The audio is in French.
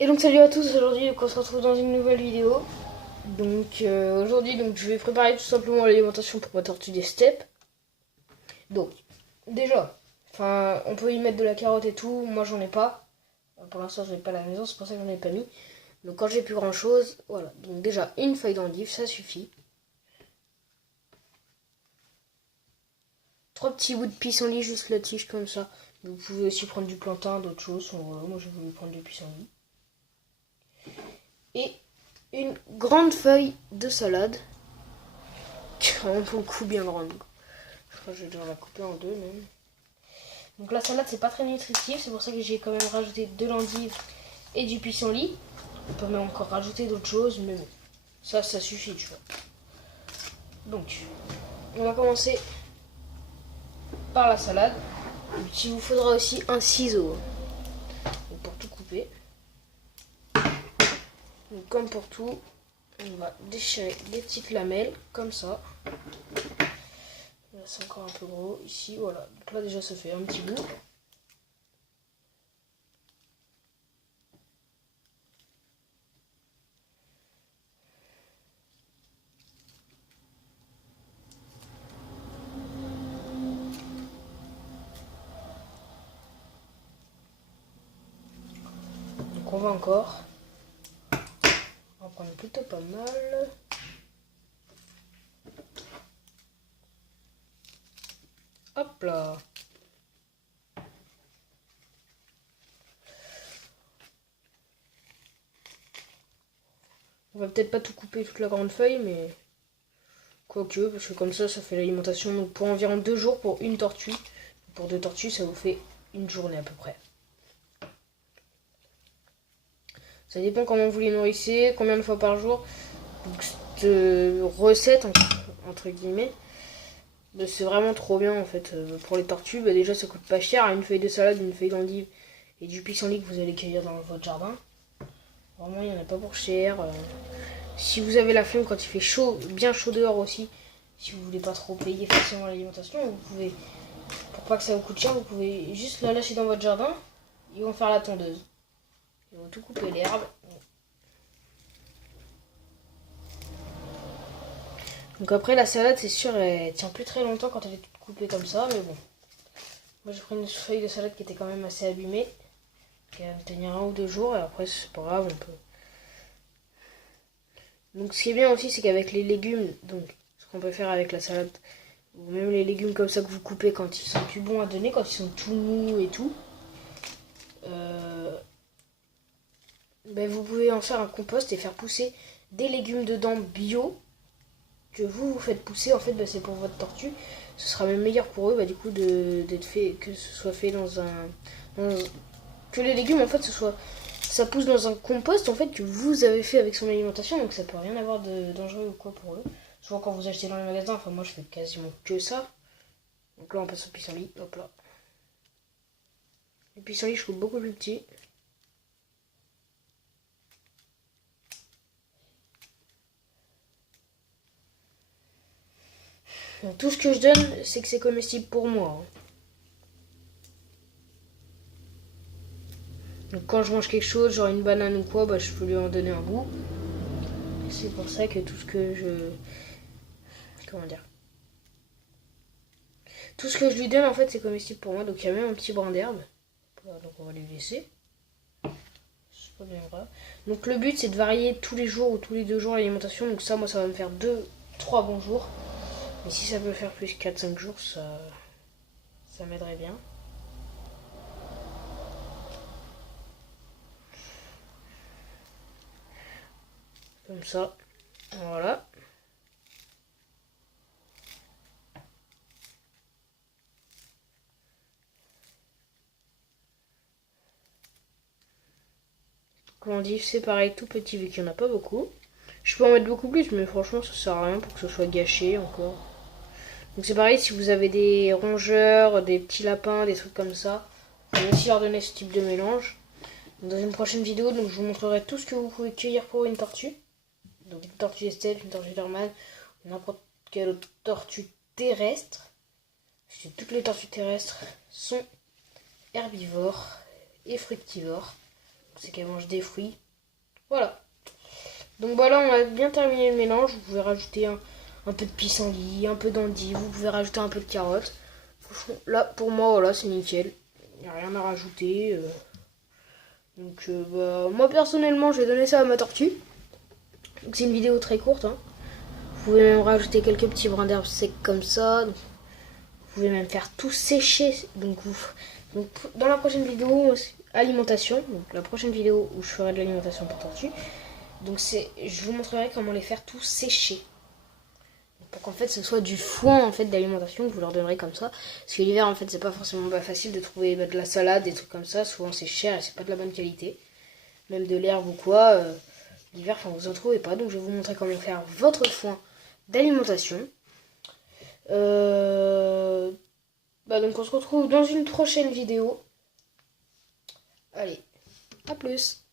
Et donc salut à tous, aujourd'hui on se retrouve dans une nouvelle vidéo. Donc aujourd'hui je vais préparer tout simplement l'alimentation pour ma tortue des steppes. Donc déjà, on peut y mettre de la carotte et tout, moi j'en ai pas. Pour l'instant je n'ai pas à la maison, c'est pour ça que j'en ai pas mis. Donc quand j'ai plus grand chose, voilà. Donc déjà une feuille d'endive, ça suffit. 3 petits bouts de pissenlit juste la tige comme ça. Vous pouvez aussi prendre du plantain, d'autres choses. Voilà, moi je voulu prendre du pissenlit. Et une grande feuille de salade. Vraiment pour le coup bien grande. Je crois que je vais devoir la couper en deux même. Donc la salade c'est pas très nutritif, c'est pour ça que j'ai quand même rajouté de l'endive et du pissenlit. On peut même encore rajouter d'autres choses, mais bon, ça suffit tu vois. Donc on va commencer par la salade. Donc, il vous faudra aussi un ciseau pour tout couper. Donc, comme pour tout, on va déchirer des petites lamelles comme ça. Là c'est encore un peu gros ici, voilà. Donc là déjà ça fait un petit bout. Donc on va encore. On va prendre plutôt pas mal. Hop là. On va peut-être pas tout couper toute la grande feuille, mais quoique, parce que comme ça fait l'alimentation donc pour environ 2 jours pour une tortue. Pour 2 tortues, ça vous fait une journée à peu près. Ça dépend comment vous les nourrissez, combien de fois par jour. Donc cette recette, entre guillemets, c'est vraiment trop bien en fait. Pour les tortues, déjà ça coûte pas cher. Une feuille de salade, une feuille d'endive et du pissenlit que vous allez cueillir dans votre jardin. Vraiment, il n'y en a pas pour cher. Si vous avez la flemme quand il fait chaud, bien chaud dehors aussi, si vous voulez pas trop payer facilement l'alimentation, vous pouvez, pour pas que ça vous coûte cher, vous pouvez juste la lâcher dans votre jardin. Ils vont faire la tondeuse. Ils vont tout couper l'herbe. Donc après la salade, c'est sûr, elle tient plus très longtemps quand elle est toute coupée comme ça, mais bon. Moi j'ai pris une feuille de salade qui était quand même assez abîmée, qui va me tenir 1 ou 2 jours, et après c'est pas grave, on peut. Donc ce qui est bien aussi, c'est qu'avec les légumes, donc ce qu'on peut faire avec la salade, ou même les légumes comme ça que vous coupez quand ils sont plus bons à donner, quand ils sont tout mous et tout, vous pouvez en faire un compost et faire pousser des légumes dedans bio que vous faites pousser. En fait, c'est pour votre tortue. Ce sera même meilleur pour eux, du coup, d'être fait, que ce soit fait que les légumes, en fait, ça pousse dans un compost, en fait, que vous avez fait avec son alimentation, donc ça peut rien avoir de dangereux ou quoi pour eux. Souvent, quand vous achetez dans les magasins, moi, je fais quasiment que ça. Donc là, on passe au pissenlit, hop là. Le pissenlit, je coupe beaucoup plus petit. Donc, tout ce que je donne, c'est que c'est comestible pour moi. Donc quand je mange quelque chose, genre une banane ou quoi, je peux lui en donner un bout. C'est pour ça que tout ce que je... Comment dire? Tout ce que je lui donne, en fait, c'est comestible pour moi. Donc il y a même un petit brin d'herbe. Donc on va lui laisser. C'est pas bien grave. Donc le but, c'est de varier tous les jours ou tous les 2 jours l'alimentation. Donc ça, moi, ça va me faire 2, 3 bons jours. Mais si ça peut faire plus 4, 5 jours, ça m'aiderait bien. Comme ça. Voilà. L'endive, c'est pareil, tout petit, vu qu'il n'y en a pas beaucoup. Je peux en mettre beaucoup plus, mais franchement, ça sert à rien pour que ce soit gâché encore. Donc c'est pareil, si vous avez des rongeurs, des petits lapins, des trucs comme ça, vous pouvez aussi leur donner ce type de mélange. Dans une prochaine vidéo, donc je vous montrerai tout ce que vous pouvez cueillir pour une tortue. Donc une tortue estelle, une tortue dormane, n'importe quelle autre tortue terrestre. Parce que toutes les tortues terrestres sont herbivores et fructivores. c'est qu'elle mange des fruits. Voilà. Donc voilà, on a bien terminé le mélange. Vous pouvez rajouter un peu de pissenlit, un peu d'endive, vous pouvez rajouter un peu de carottes. Franchement, là, pour moi, voilà, c'est nickel. Il n'y a rien à rajouter. Donc, bah, moi, personnellement, je vais donner ça à ma tortue. Donc, c'est une vidéo très courte. Hein. Vous pouvez même rajouter quelques petits brins d'herbe secs comme ça. Donc, vous pouvez même faire tout sécher. Donc, dans la prochaine vidéo, alimentation. Donc, la prochaine vidéo où je ferai de l'alimentation pour tortue. Donc, je vous montrerai comment les faire tout sécher. Pour qu'en fait ce soit du foin en fait d'alimentation que vous leur donnerez comme ça. Parce que l'hiver en fait c'est pas forcément facile de trouver de la salade, des trucs comme ça. Souvent c'est cher et c'est pas de la bonne qualité. Même de l'herbe ou quoi. L'hiver vous en trouvez pas. Donc je vais vous montrer comment faire votre foin d'alimentation. Donc on se retrouve dans une prochaine vidéo. Allez, à plus.